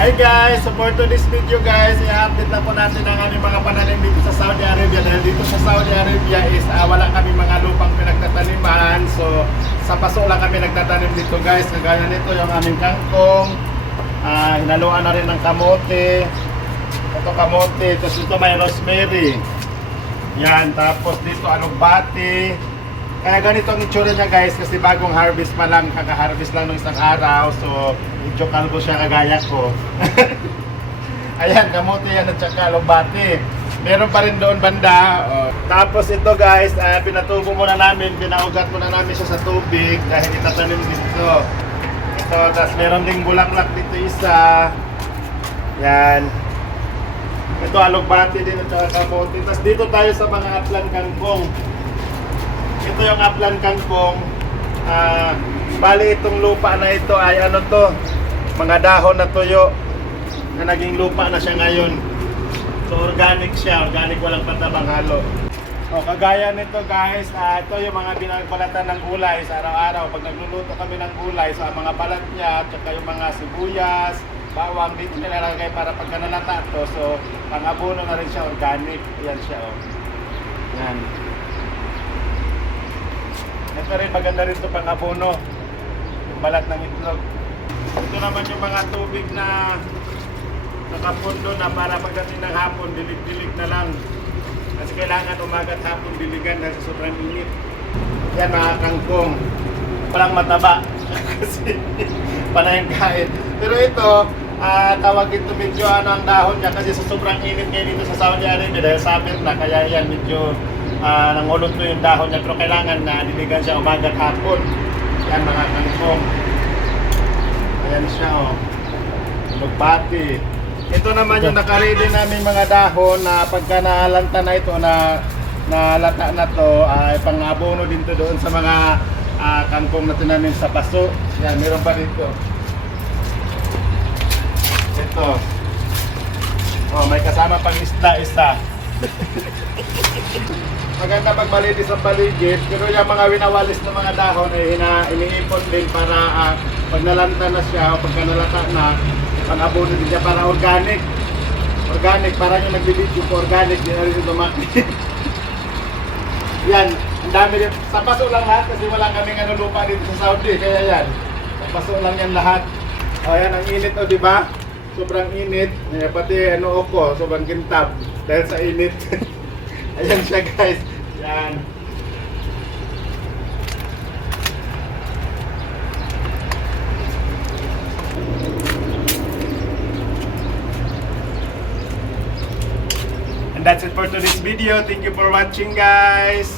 Hi guys, support to this video guys. I-update na po natin ang aming mga pananim dito sa Saudi Arabia. Dahil dito sa Saudi Arabia is wala kami mga lupang pinagtataniman. So sa paso lang kami nagtatanim dito guys. Kagaya nito yung aming kangkong. Hinaluan na rin ng kamote. Ito kamote. Tapos ito may rosemary. Yan. Tapos dito alugbati. Kaya ganito ang itsura niya guys kasi bagong harvest pa lang, kaka-harvest lang ng isang araw. So medyo kalbo siya kagaya ko. Ayan, kamote yan at saka alugbati. Meron pa rin doon banda. Tapos ito guys, pinatubo muna namin, pinaugat muna namin siya sa tubig dahil itatanim dito. Ito, tapos meron ding bulaklak dito isa. Yan. Ito alugbati din at saka kamote. Tapos dito tayo sa mga aplan kangkong. Ito yung aplan kangkong. Bali itong lupa na ito ay ano to, mga dahon na tuyo na naging lupa na siya ngayon. So organic siya, organic, walang patabang halo. O kagaya nito guys, ito yung mga binagbalatan ng gulay sa araw-araw. Pag nagluluto kami ng gulay, sa mga balat niya, at saka yung mga sibuyas, bawang dito nilalagay para pagka nalata to. So pang-abono na rin siya, organic. Yan siya o. Yan. Ito rin, maganda rin ito pang-abono. Yung balat ng itlog. Ito naman yung mga tubig na nakapundo na para pagdating ng hapon, dilig-dilig na lang. Kasi kailangan umaga at hapon diligan dahil sa sobrang init. Yan mga kangkong. Walang mataba. Kasi panayang kain. Pero ito, tawag ito medyo ang dahon niya kasi sa sobrang init ngayon dito sa Saudi Arabia dahil summer na, kaya yan medyo nangulot to yung dahon niya, pero kailangan na diligan siya umaga at hapon. Yan mga kangkong. Ayan siya o. Lugbati. Ito naman yung nakarili namin mga dahon na pagka naalanta na ito na nalata na to, ay pang-abono din to doon sa mga kangkong na tinanim sa paso. Yan, meron pa dito. Ito. Oh, may kasama pang isda isa. Maganda pagmalinis ang paligid, pero yung mga winawalis ng mga dahon ay iniipon din para pag nalanta na siya o pagka nalata na, pang-abono din siya para organic. Organic, para yung nagbibidyo ko organic, din na rin yung dumati. Yan, ang dami din. Sa paso lang lahat kasi wala kaming lupa dito sa Saudi, kaya yan. Sa paso lang yan lahat. O yan, ang init o diba? Sobrang init. Pati ako, sobrang kintab dahil sa init. Ayan siya guys. Yan. And that's it for today's video. Thank you for watching guys.